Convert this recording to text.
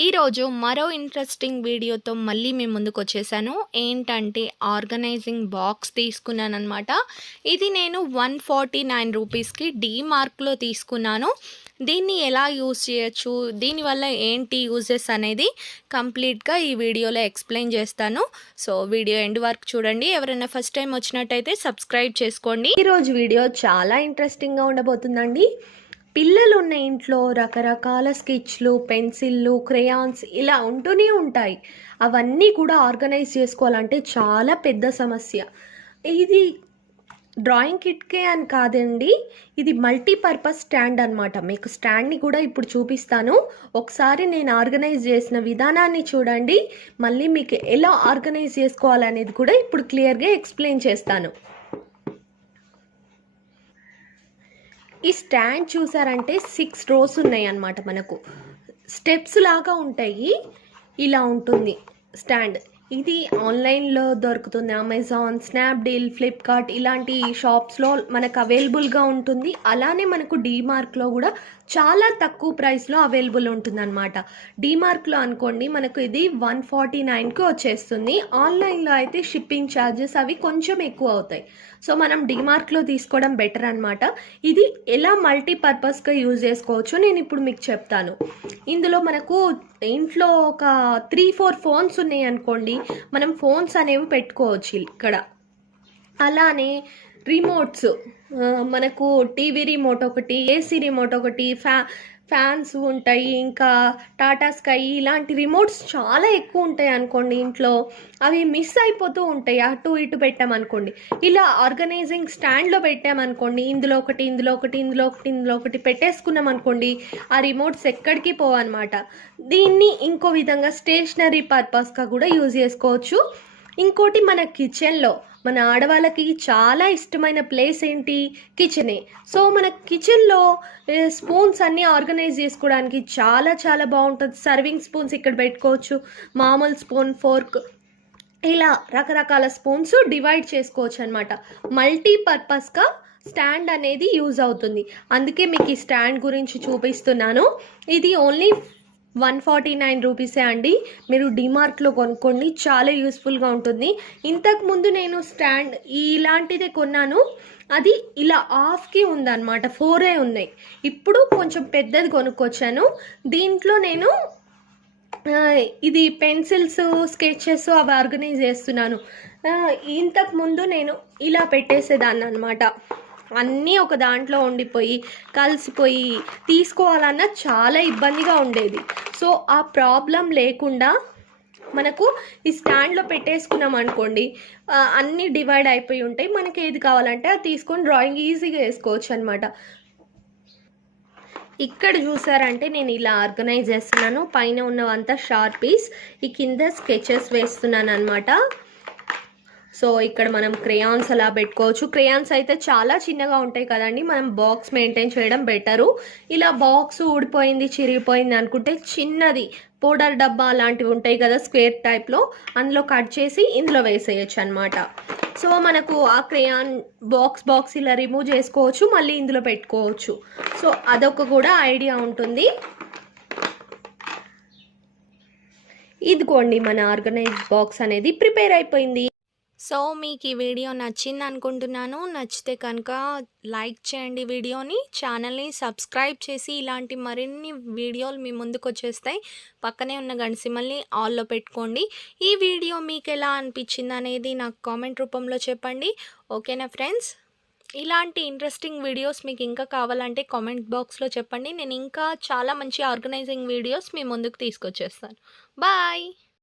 ఈరోజు మరో ఇంట్రెస్టింగ్ వీడియోతో మళ్ళీ మీ ముందుకు వచ్చేసాను. ఏంటంటే ఆర్గనైజింగ్ బాక్స్ తీసుకున్నానమాట. ఇది నేను 149 రూపీస్కి డీమార్క్లో తీసుకున్నాను. దీన్ని ఎలా యూజ్ చేయొచ్చు, దీనివల్ల ఏంటి యూజెస్ అనేది కంప్లీట్గా ఈ వీడియోలో ఎక్స్ప్లెయిన్ చేస్తాను. సో వీడియో ఎండ్ వరకు చూడండి. ఎవరైనా ఫస్ట్ టైం వచ్చినట్టయితే సబ్స్క్రైబ్ చేసుకోండి. ఈరోజు వీడియో చాలా ఇంట్రెస్టింగ్గా ఉండబోతుందండి. పిల్లలు ఉన్న ఇంట్లో రకరకాల స్కెచ్లు, పెన్సిళ్ళు, క్రేయాన్స్ ఇలా ఉంటూనే ఉంటాయి. అవన్నీ కూడా ఆర్గనైజ్ చేసుకోవాలంటే చాలా పెద్ద సమస్య. ఇది డ్రాయింగ్ కిట్కే అని కాదండి, ఇది మల్టీపర్పస్ స్టాండ్ అనమాట. మీకు స్టాండ్ని కూడా ఇప్పుడు చూపిస్తాను. ఒకసారి నేను ఆర్గనైజ్ చేసిన విధానాన్ని చూడండి. మళ్ళీ మీకు ఎలా ఆర్గనైజ్ చేసుకోవాలనేది కూడా ఇప్పుడు క్లియర్గా ఎక్స్ప్లెయిన్ చేస్తాను. ఈ స్టాండ్ చూసారంటే 6 రోస్ ఉన్నాయి అన్నమాట. మనకు స్టెప్స్ లాగా ఉంటాయి. ఇలా ఉంటుంది స్టాండ్. ఇది ఆన్లైన్లో దొరుకుతుంది. అమెజాన్, స్నాప్డీల్, ఫ్లిప్కార్ట్ ఇలాంటి షాప్స్లో మనకు అవైలబుల్గా ఉంటుంది. అలానే మనకు డీమార్క్లో కూడా చాలా తక్కువ ప్రైస్లో అవైలబుల్ ఉంటుందన్నమాట. డీమార్క్లో అనుకోండి మనకు ఇది 149కి వచ్చేస్తుంది. ఆన్లైన్లో అయితే షిప్పింగ్ ఛార్జెస్ అవి కొంచెం ఎక్కువ అవుతాయి. సో మనం డీమార్క్లో తీసుకోవడం బెటర్ అనమాట. ఇది ఎలా మల్టీపర్పస్గా యూజ్ చేసుకోవచ్చు నేను ఇప్పుడు మీకు చెప్తాను. ఇందులో మనకు ఇంట్లో ఒక 3-4 ఫోన్స్ ఉన్నాయి అనుకోండి, మనం ఫోన్స్ అనేవి పెట్టుకోవచ్చు ఇక్కడ. అలానే రిమోట్స్, మనకు టీవీ రిమోట్ ఒకటి, ఏసీ రిమోట్ ఒకటి, ఫ్యాన్స్ ఉంటాయి, ఇంకా టాటా స్కై ఇలాంటి రిమోట్స్ చాలా ఎక్కువ ఉంటాయి అనుకోండి ఇంట్లో. అవి మిస్ అయిపోతూ ఉంటాయి అటు ఇటు పెట్టామనుకోండి. ఇలా ఆర్గనైజింగ్ స్టాండ్లో పెట్టామనుకోండి, ఇందులో ఒకటి, ఇందులో ఒకటి, ఇందులో ఒకటి, ఇందులో ఒకటి పెట్టేసుకున్నాం అనుకోండి, ఆ రిమోట్స్ ఎక్కడికి పోవన్నమాట. దీన్ని ఇంకో విధంగా స్టేషనరీ పర్పస్గా కూడా యూజ్ చేసుకోవచ్చు. ఇంకోటి మన కిచెన్లో, మన ఆడవాళ్ళకి చాలా ఇష్టమైన ప్లేస్ ఏంటి? కిచెనే. సో మన కిచెన్లో స్పూన్స్ అన్నీ ఆర్గనైజ్ చేసుకోవడానికి చాలా చాలా బాగుంటుంది. సర్వింగ్ స్పూన్స్ ఇక్కడ పెట్టుకోవచ్చు, మామూలు స్పూన్, ఫోర్క్, ఇలా రకరకాల స్పూన్స్ డివైడ్ చేసుకోవచ్చు అనమాట. మల్టీపర్పస్గా స్టాండ్ అనేది యూజ్ అవుతుంది. అందుకే మీకు ఈ స్టాండ్ గురించి చూపిస్తున్నాను. ఇది ఓన్లీ 149 రూపీసే అండి. మీరు డిమార్ట్లో కొనుక్కోండి, చాలా యూస్ఫుల్గా ఉంటుంది. ఇంతకుముందు నేను స్టాండ్ ఇలాంటిదే కొన్నాను. అది ఇలా హాఫ్కి ఉందన్నమాట, 4 ఉన్నాయి. ఇప్పుడు కొంచెం పెద్దది కొనుక్కొచ్చాను. దీంట్లో నేను ఇది పెన్సిల్స్, స్కెచెస్ అవి ఆర్గనైజ్ చేస్తున్నాను. ఇంతకుముందు నేను ఇలా పెట్టేసేదాన్ని అనమాట. అన్నీ ఒక దాంట్లో ఉండిపోయి కలిసిపోయి తీసుకోవాలన్నా చాలా ఇబ్బందిగా ఉండేది. సో ఆ ప్రాబ్లం లేకుండా మనకు ఈ స్టాండ్లో పెట్టేసుకున్నాం అనుకోండి, అన్నీ డివైడ్ అయిపోయి ఉంటాయి. మనకి ఏది కావాలంటే అది తీసుకొని డ్రాయింగ్ ఈజీగా వేసుకోవచ్చు అనమాట. ఇక్కడ చూసారంటే నేను ఇలా ఆర్గనైజ్ చేస్తున్నాను. పైన ఉన్నవంతా షార్పీస్, ఈ కింద స్కెచెస్ వేస్తున్నాను అనమాట. సో ఇక్కడ మనం క్రేయాన్స్ అలా పెట్టుకోవచ్చు. క్రేయాన్స్ అయితే చాలా చిన్నగా ఉంటాయి కదండి, మనం బాక్స్ మెయింటైన్ చేయడం బెటరు. ఇలా బాక్స్ ఊడిపోయింది, చిరిగిపోయింది అనుకుంటే చిన్నది పౌడర్ డబ్బా లాంటివి ఉంటాయి కదా స్క్వేర్ టైప్లో, అందులో కట్ చేసి ఇందులో వేసేయచ్చు అనమాట. సో మనకు ఆ క్రేయాన్ బాక్స్ ఇలా రిమూవ్ చేసుకోవచ్చు, మళ్ళీ ఇందులో పెట్టుకోవచ్చు. సో అదొక కూడా ఐడియా ఉంటుంది. ఇదిగోండి మన ఆర్గనైజ్ బాక్స్ అనేది ప్రిపేర్ అయిపోయింది. సో మీకు ఈ వీడియో నచ్చింది అనుకుంటున్నాను. నచ్చితే కనుక లైక్ చేయండి వీడియోని, ఛానల్ని సబ్స్క్రైబ్ చేసి ఇలాంటి మరిన్ని వీడియోలు మీ ముందుకు వచ్చేస్తాయి. పక్కనే ఉన్న గంటసిమల్ని ఆల్లో పెట్టుకోండి. ఈ వీడియో మీకు ఎలా అనిపించింది అనేది నాకు కామెంట్ రూపంలో చెప్పండి. ఓకేనా ఫ్రెండ్స్? ఇలాంటి ఇంట్రెస్టింగ్ వీడియోస్ మీకు ఇంకా కావాలంటే కామెంట్ బాక్స్లో చెప్పండి. నేను ఇంకా చాలా మంచి ఆర్గనైజింగ్ వీడియోస్ మీ ముందుకు తీసుకొచ్చేస్తాను. బాయ్.